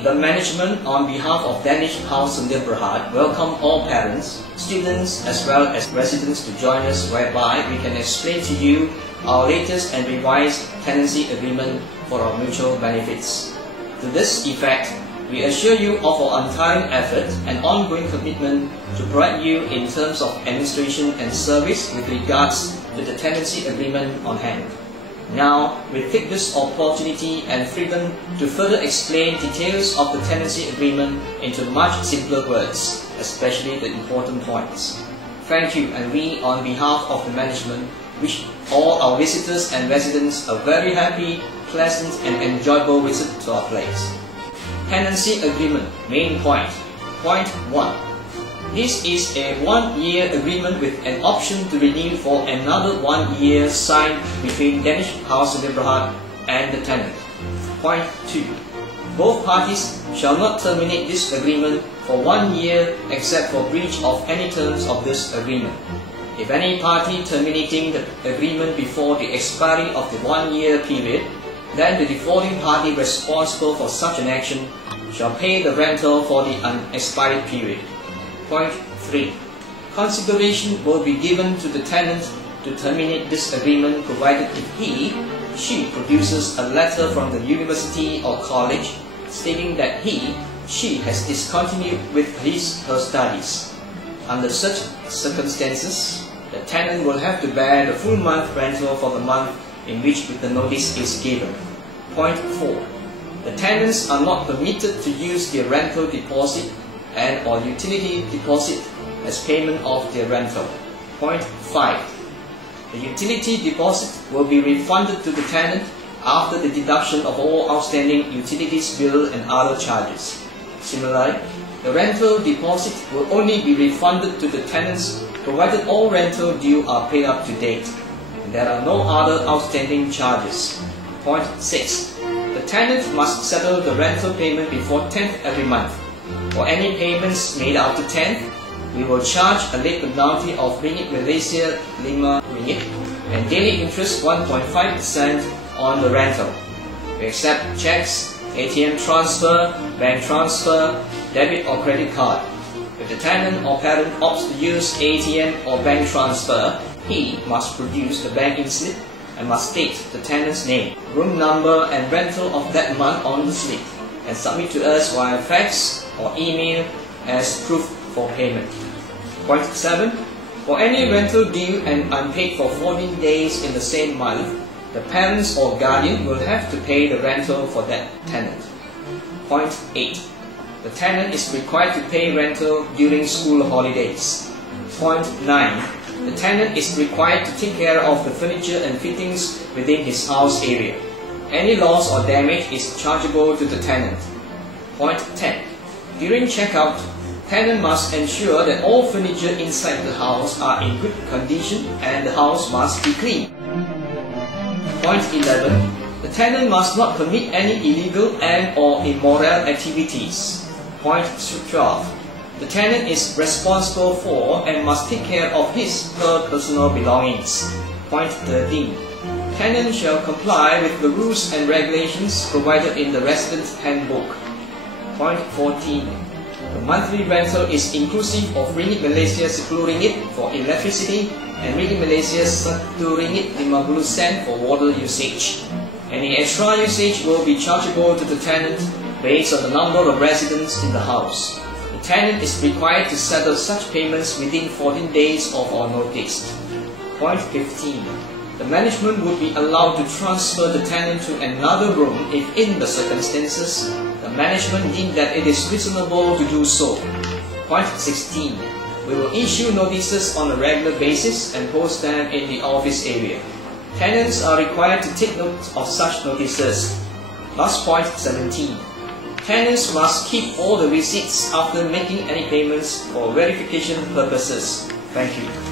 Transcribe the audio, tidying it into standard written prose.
We, the management, on behalf of Danish House Neighborhood, welcome all parents, students as well as residents to join us, whereby we can explain to you our latest and revised tenancy agreement for our mutual benefits. To this effect, we assure you of our untiring effort and ongoing commitment to provide you in terms of administration and service with regards to the tenancy agreement on hand. Now, we take this opportunity and freedom to further explain details of the tenancy agreement into much simpler words, especially the important points. Thank you, and we, on behalf of the management, wish all our visitors and residents a very happy, pleasant and enjoyable visit to our place. Tenancy Agreement, main point. Point 1. This is a 1-year agreement with an option to renew for another 1 year signed between Danish House Neighborhood and the tenant. Point 2. Both parties shall not terminate this agreement for 1 year except for breach of any terms of this agreement. If any party terminating the agreement before the expiry of the 1 year period, then the defaulting party responsible for such an action shall pay the rental for the unexpired period. Point 3. Consideration will be given to the tenant to terminate this agreement provided if she produces a letter from the university or college stating that she has discontinued with her studies. Under such circumstances, the tenant will have to bear the full month rental for the month in which the notice is given. Point 4. The tenants are not permitted to use their rental deposit and or utility deposit as payment of their rental. Point 5. The utility deposit will be refunded to the tenant after the deduction of all outstanding utilities bill and other charges. Similarly, the rental deposit will only be refunded to the tenants provided all rental due are paid up to date and there are no other outstanding charges. Point 6. The tenant must settle the rental payment before 10th every month. For any payments made after 10th, we will charge a late penalty of Ringgit Malaysia 5 ringgit and daily interest 1.5% on the rental. We accept checks, ATM transfer, bank transfer, debit or credit card. If the tenant or parent opts to use ATM or bank transfer, he must produce the banking slip and must state the tenant's name, room number and rental of that month on the slip and submit to us via fax or email as proof for payment. Point 7. For any rental due and unpaid for 14 days in the same month, the parents or guardian will have to pay the rental for that tenant. Point 8. The tenant is required to pay rental during school holidays. Point 9. The tenant is required to take care of the furniture and fittings within his house area. Any loss or damage is chargeable to the tenant. Point 10. During checkout, tenant must ensure that all furniture inside the house are in good condition and the house must be clean. Point 11. The tenant must not commit any illegal and or immoral activities. Point 12. The tenant is responsible for and must take care of her personal belongings. Point 13. Tenant shall comply with the rules and regulations provided in the Residence Handbook. Point 14. The monthly rental is inclusive of Ringgit Malaysia 10 ringgit for electricity and Ringgit Malaysia 1 ringgit 50 sen for water usage. Any extra usage will be chargeable to the tenant based on the number of residents in the house. The tenant is required to settle such payments within 14 days of our notice. Point 15. The management would be allowed to transfer the tenant to another room if in the circumstances the management deemed that it is reasonable to do so. Point 16. We will issue notices on a regular basis and post them in the office area. Tenants are required to take note of such notices. Last point 17. Tenants must keep all the receipts after making any payments for verification purposes. Thank you.